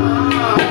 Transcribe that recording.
Música